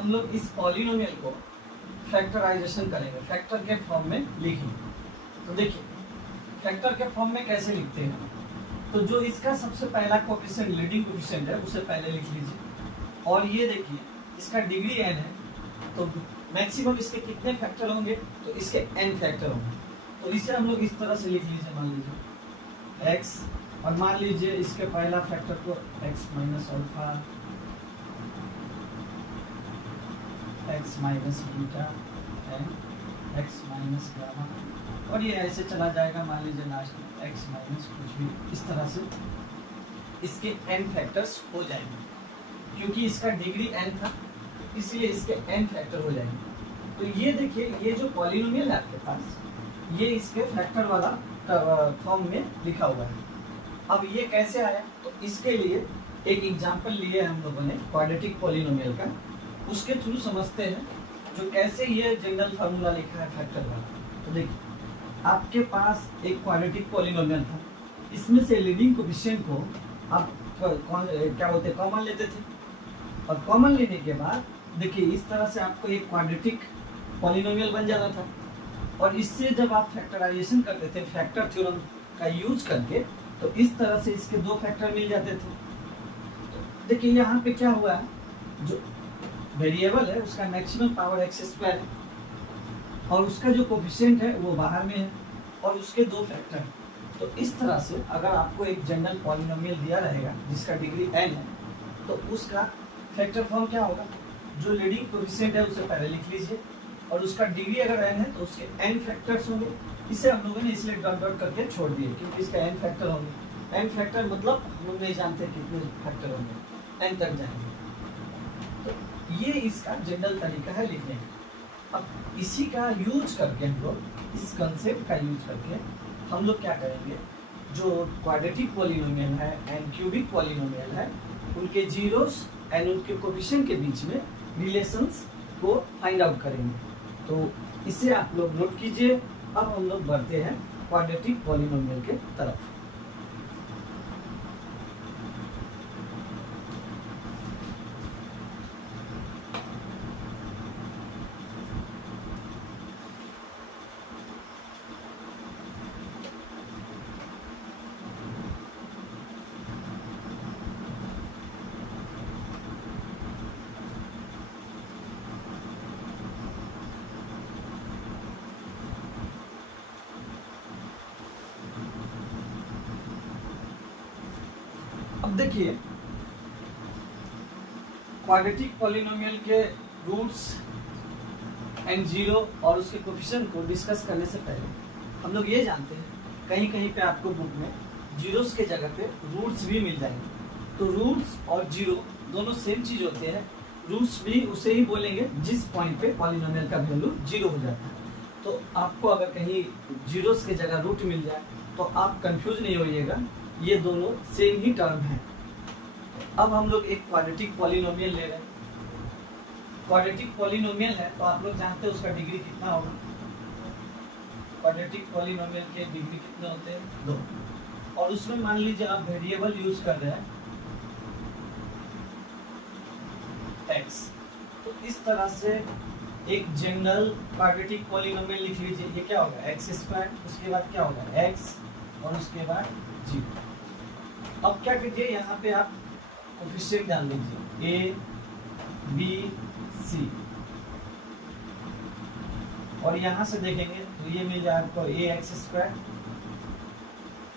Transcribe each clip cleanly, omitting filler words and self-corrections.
हम लोग इस पॉलिनोमियल को फैक्टराइजेशन करेंगे, फैक्टर के फॉर्म में लिखेंगे। तो देखिए फैक्टर के फॉर्म में कैसे लिखते हैं, तो जो इसका सबसे पहला कोफिशिएंट लीडिंग कोफिशिएंट है उसे पहले लिख लीजिए, और ये देखिए इसका डिग्री n है, तो मैक्सिमम इसके कितने फैक्टर होंगे, तो इसके n फैक्टर होंगे। तो इसे हम लोग इस तरह से लिख लीजिए, मान लीजिए x, और मान लीजिए इसके पहला फैक्टर को x minus alpha, x minus beta and x minus gamma, और ये ऐसे चला जाएगा, मान लीजिए लास्ट में x माइनस कुछ भी, इस तरह से इसके n फैक्टर्स हो जाएंगे। क्योंकि इसका डिग्री n था इसलिए इसके n फैक्टर हो जाएंगे। तो ये देखिए ये जो पॉलिनोमियल है आपके पास, ये इसके फैक्टर वाला फॉर्म में लिखा हुआ है। अब ये कैसे आया, तो इसके लिए एक एग्जांपल लिए हम लोगों ने क्वाड्रेटिक पॉलिनोमियल का, उसके थ्रू समझते हैं जो कैसे ये जनरल फार्मूला लिखा है फैक्टर वाला। तो देखिए आपके पास एक क्वाड्रेटिक पॉलिनोमियल था, इसमें से लीडिंग कोफिशिएंट को आप क्या बोलते हैं कॉमन लेते थे, और कॉमन लेने के बाद देखिए इस तरह से आपको एक क्वाड्रेटिक पॉलिनोमियल बन जाना था। और इससे जब आप फैक्टराइजेशन करते थे फैक्टर थ्योरम का यूज करके, तो इस तरह से इसके दो फैक्टर मिल जाते थे। तो देखिए यहाँ पे क्या हुआ है, जो वेरिएबल है उसका मैक्सिमम पावर x स्क्वायर है, और उसका जो कोफिशिएंट है वो बाहर में है, और उसके दो फैक्टर हैं। तो इस तरह से अगर आपको एक जनरल पॉलिनोमियल दिया रहेगा जिसका डिग्री n है, तो उसका फैक्टर फॉर्म क्या होगा, जो लीडिंग कोफिशिएंट है उसे पहले लिख लीजिए, और उसका डिग्री अगर n है तो उसके n फैक्टर्स होंगे। इसे हम लोगों ने इसलिए डॉट डॉट करके छोड़ दिए क्योंकि इसका n फैक्टर होंगे। n फैक्टर मतलब हम लोग नहीं जानते कितने फैक्टर होंगे, n तक जाएंगे। तो ये इसका जनरल तरीका है लिखने का। अब इसी का यूज करके हम लोग, इस कंसेप्ट का यूज करके हम लोग क्या करेंगे, जो क्वाड्रेटिक पॉलिनोमियल है एंड क्यूबिक पॉलिनोमियल है, उनके जीरोस एंड उनके कोफिशिएंट के बीच में रिलेशंस को फाइंड आउट करेंगे। तो इसे आप लोग नोट कीजिए। अब हम लोग बढ़ते हैं क्वाड्रेटिक पॉलिनोमियल के तरफ। अब देखिए क्वाड्रेटिक पॉलिनोमियल के रूट्स एंड जीरो और उसके कोफिशिएंट को डिस्कस करने से पहले हम लोग ये जानते हैं, कहीं कहीं पे आपको बुक में जीरोस के जगह पे रूट्स भी मिल जाएंगे। तो रूट्स और जीरो दोनों सेम चीज होते हैं। रूट्स भी उसे ही बोलेंगे जिस पॉइंट पे पॉलिनोमियल का वैल्यू जीरो हो जाता है। तो आपको अगर कहीं जीरोस के जगह रूट मिल जाए तो आप कंफ्यूज नहीं होइएगा, ये दोनों सेम ही टर्म है। अब हम लोग एक क्वाड्रेटिक पॉलिनोमियल ले रहे हैं। क्वाड्रेटिक पॉलिनोमियल है तो आप लोग जानते हैं उसका डिग्री कितना होगा। क्वाड्रेटिक पॉलिनोमियल के डिग्री कितने होते हैं, 2। और उसमें मान लीजिए आप वेरिएबल यूज कर रहे हैं x, तो इस तरह से एक जनरल क्वाड्रेटिक पॉलिनोमियल लिख लीजिए। ये क्या होगा, x स्क्वायर, उसके बाद क्या होगा x, और उसके बाद g। अब क्या कीजिए, यहाँ पे आप कोफिशिएंट डाल दीजिए a b c, और यहाँ से देखेंगे तो ये मिल जाए आपको ax स्क्वायर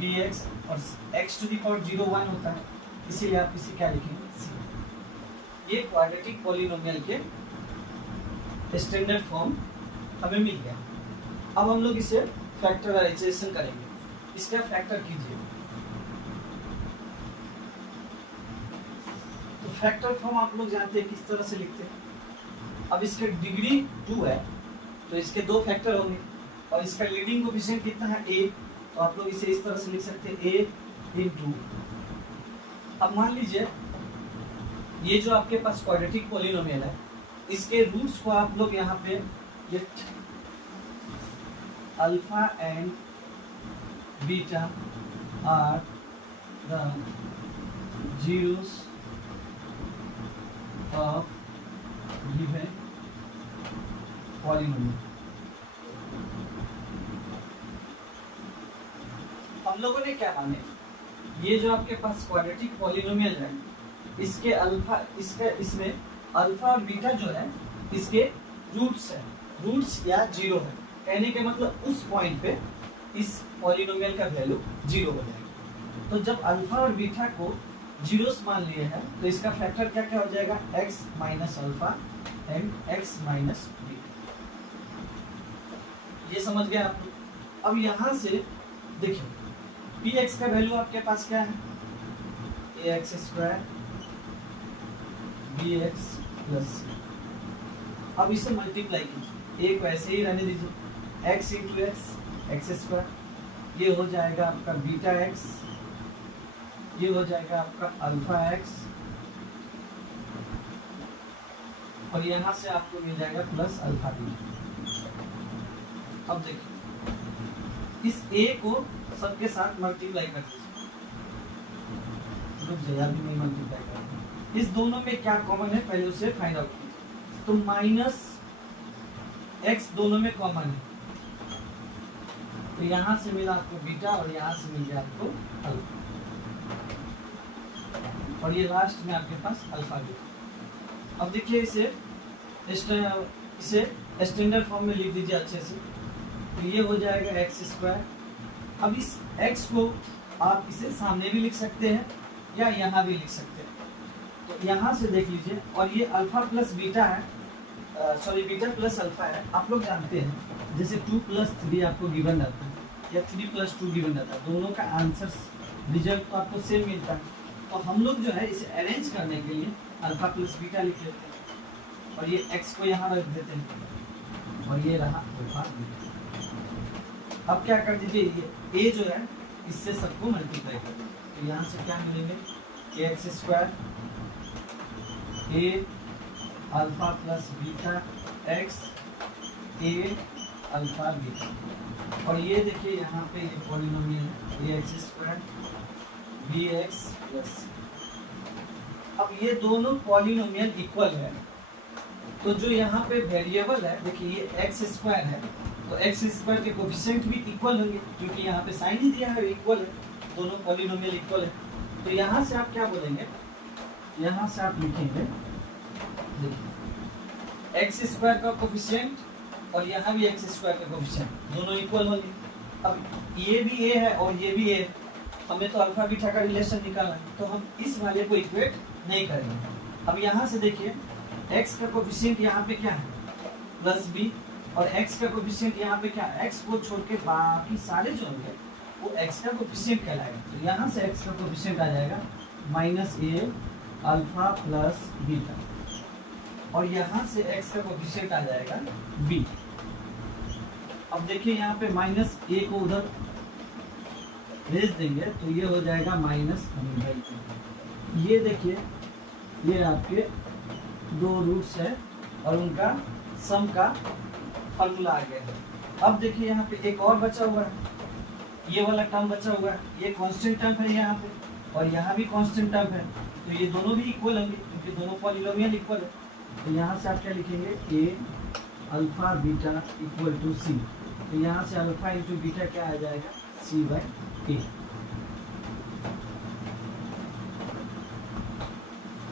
bx, और x टू दी पावर 0 1 होता है, इसीलिए आप इसे क्या लिखेंगे c। ये क्वाड्रेटिक पॉलिनोमियल के स्टैंडर्ड फॉर्म हमें मिल गया। अब हम लोग इसे फैक्टराइजेशन करेंगे। इसका फैक्टर कीजिए, तो फैक्टर फॉर्म आप लोग जानते हैं किस तरह से लिखते हैं। अब इसका डिग्री 2 है तो इसके 2 फैक्टर होंगे, और इसका लीडिंग कोफिशिएंट कितना है a, तो आप लोग इसे इस तरह से लिख सकते हैं a इंटू। अब मान लीजिए ये जो आपके पास क्वाड्रेटिक पॉलिनोमियल है, इसके रूट्स को आप लोग यहाँ पे let alpha and beta are the zeros of given polynomial. हम लोगों ने क्या माने, ये जो आपके पास क्वाड्रेटिक पॉलिनोमियल है, इसके अल्फा, इसमें अल्फा और बीटा जो है इसके रूट्स है, रूट्स या जीरो है। कहने के मतलब उस पॉइंट पे इस पॉलिनोमियल का वैल्यू जीरो हो जाएगा। तो जब अल्फा और बीटा को जीरोस मान लिए हैं तो इसका फैक्टर क्या क्या हो जाएगा, x minus alpha and x minus beta. ये समझ गए आप। अब यहाँ से देखिए px का वैल्यू आपके पास क्या है, ax स्क्वायर bx प्लस। अब इसे मल्टीप्लाई कीजिए, एक वैसे ही रहने दीजिए, x इंटू एक्स स्क्वायर, ये हो जाएगा आपका बीटा x, ये हो जाएगा आपका अल्फा x, और यहाँ से आपको मिल जाएगा प्लस अल्फा बीटा। अब देखिए इस a को सबके साथ मल्टीप्लाई कर दीजिए, रुक जाइए अभी नहीं मल्टीप्लाई कर, इस दोनों में क्या कॉमन है पहले उसे फाइंड आउट कीजिए। तो माइनस x दोनों में कॉमन है, तो यहाँ से मिला आपको बीटा और यहाँ से मिल गया आपको अल्फा, और ये लास्ट में आपके पास अल्फा बीटा। अब देखिए इसे स्टैंडर्ड फॉर्म में लिख दीजिए अच्छे से, तो ये हो जाएगा एक्स स्क्वायर। अब इस x को आप इसे सामने भी लिख सकते हैं या यहाँ भी लिख सकते हैं, तो यहाँ से देख लीजिए, और ये अल्फा प्लस बीटा है, सॉरी बीटा प्लस अल्फा है। आप लोग जानते हैं जैसे 2 + 3 आपको गिवन रहता है या 3 + 2 गिवन रहता है, दोनों का आंसर रिजल्ट तो आपको सेम मिलता है। तो हम लोग जो है इसे अरेंज करने के लिए अल्फा प्लस बीटा लिख लेते हैं, और ये x को यहाँ रख देते हैं, और ये रहा अल्फा बीटा। अब क्या कर दीजिए, ये a जो है इससे सबको मल्टीप्लाई कर दीजिए, तो यहाँ से क्या मिलेंगे, ax square a alpha plus beta x a alpha beta, और ये देखिए यहाँ पे ये पॉलिनोमियल है ax स्क्वायर bx प्लस। अब ये दोनों पॉलिनोमियल इक्वल है, तो जो यहाँ पे वेरिएबल है देखिए ये x स्क्वायर है, तो x स्क्वायर के कोफिशिएंट भी इक्वल होंगे, क्योंकि यहाँ पे साइन ही दिया है इक्वल है, दोनों पॉलिनोमियल इक्वल है। तो यहाँ से आप क्या बोलेंगे, यहाँ से आप लिखेंगे देखिए एक्स स्क्वायर का कोफिशिएंट और यहाँ भी एक्स स्क्वायर का कोफिशिएंट दोनों इक्वल होंगे। अब ये भी ए है और ये भी ए, हमें तो अल्फा बीटा का रिलेशन निकालना है, तो हम इस वाले को इक्वेट नहीं करेंगे। अब यहाँ से देखिए एक्स का कोफिशिएंट यहाँ पे क्या है, प्लस बी, और एक्स का कोफिशिएंट यहाँ पे क्या है, एक्स को छोड़ के बाकी सारे जो होंगे वो एक्स का कोफिशिएंट कहलाएगा। तो यहाँ से एक्स का कोफिशिएंट आ जाएगा -a अल्फा प्लस बीटा, और यहाँ से x का कोफिशिएंट आ जाएगा b। अब देखिए यहाँ पे -a को उधर भेज देंगे तो ये हो जाएगा -b। ये देखिए ये आपके दो रूट्स है और उनका सम का फॉर्मूला आ गया है। अब देखिए यहाँ पे एक और बचा हुआ है, ये वाला टर्म बचा हुआ है, ये कांस्टेंट टर्म है यहाँ पे, और यहाँ भी कांस्टेंट टर्म है, तो ये दोनों भी इक्वल होंगे क्योंकि दोनों पॉलिनोमियल इक्वल है। तो यहाँ से आप क्या लिखेंगे, a alpha beta equal to c, तो यहाँ से अल्फा इंटू बीटा क्या आ जाएगा, c/a।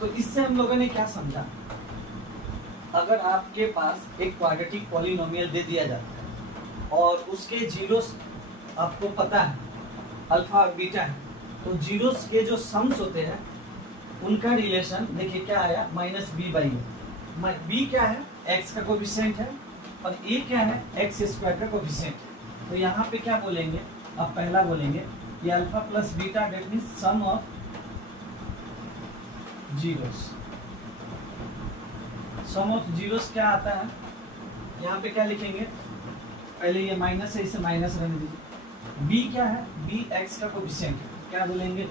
तो इससे हम लोगों ने क्या समझा, अगर आपके पास एक क्वाड्रेटिक पॉलिनोमियल दे दिया जाता है और उसके जीरोस आपको पता है अल्फा और बीटा है, तो जीरोस के जो सम्स होते हैं उनका रिलेशन देखिए क्या आया, -b/a। b क्या है, x का कोफिशिएंट है, और a क्या है, x स्क्वायर का कोफिशिएंट है। तो यहाँ पे क्या बोलेंगे, अब पहला बोलेंगे कि alpha plus beta that means sum of zeros. Sum of zeros क्या आता है, यहाँ पे क्या लिखेंगे, पहले ये माइनस है इसे माइनस रहने दीजिए। b क्या है, b x का कोफिशिएंट है, क्या बोलेंगे,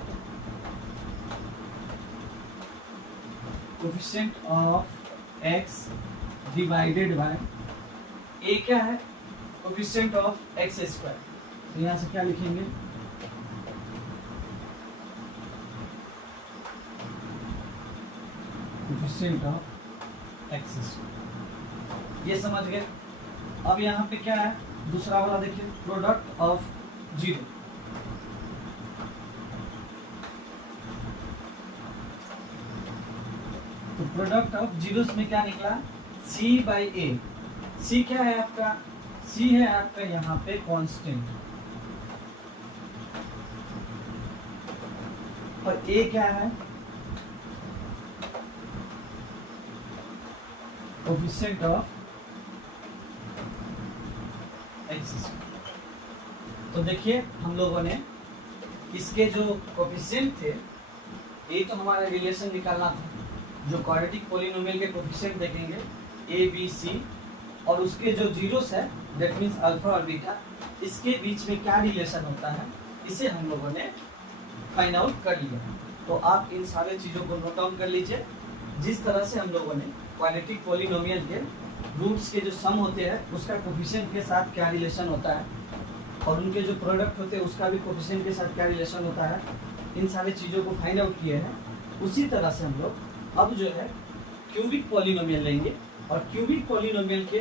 coefficient of x divided by a क्या है, कोफिशिएंट ऑफ x स्क्वायर। तो यहाँ से क्या लिखेंगे, कोफिशिएंट ऑफ एक्स स्क्वायर। ये समझ गए। अब यहाँ पे क्या है, दूसरा वाला देखिए, प्रोडक्ट ऑफ जीरो। तो प्रोडक्ट ऑफ जीरोस में क्या निकला, सी बाई ए। सी क्या है आपका, सी है आपका यहाँ पे कांस्टेंट, और ए क्या है, कोफिशिएंट ऑफ एक्स स्क्वायर। तो देखिए हम लोगों ने इसके जो कोफिशिएंट थे, ये तो हमारा रिलेशन निकालना था। जो क्वाड्रेटिक पॉलिनोमियल के कोफिशिएंट देखेंगे ए बी सी, और उसके जो जीरोस है दैट मीन्स अल्फा और बीटा, इसके बीच में क्या रिलेशन होता है, इसे हम लोगों ने फाइंड आउट कर लिया। तो आप इन सारे चीज़ों को नोट डाउन कर लीजिए। जिस तरह से हम लोगों ने क्वाड्रेटिक पॉलिनोमियल के रूट्स के जो सम होते हैं उसका कोफिशिएंट के साथ क्या रिलेशन होता है, और उनके जो प्रोडक्ट होते हैं उसका भी कोफिशिएंट के साथ क्या रिलेशन होता है, इन सारी चीज़ों को फाइंड आउट किए हैं। उसी तरह से हम लोग अब जो है क्यूबिक पॉलिनोमियल लेंगे, और क्यूबिक पॉलिनोमियल के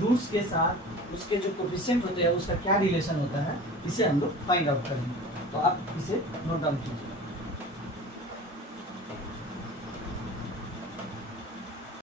रूट्स के साथ उसके जो कोफिशिएंट होते हैं उसका क्या रिलेशन होता है, इसे हम लोग फाइंड आउट करेंगे। तो आप इसे नोट डाउन कीजिए।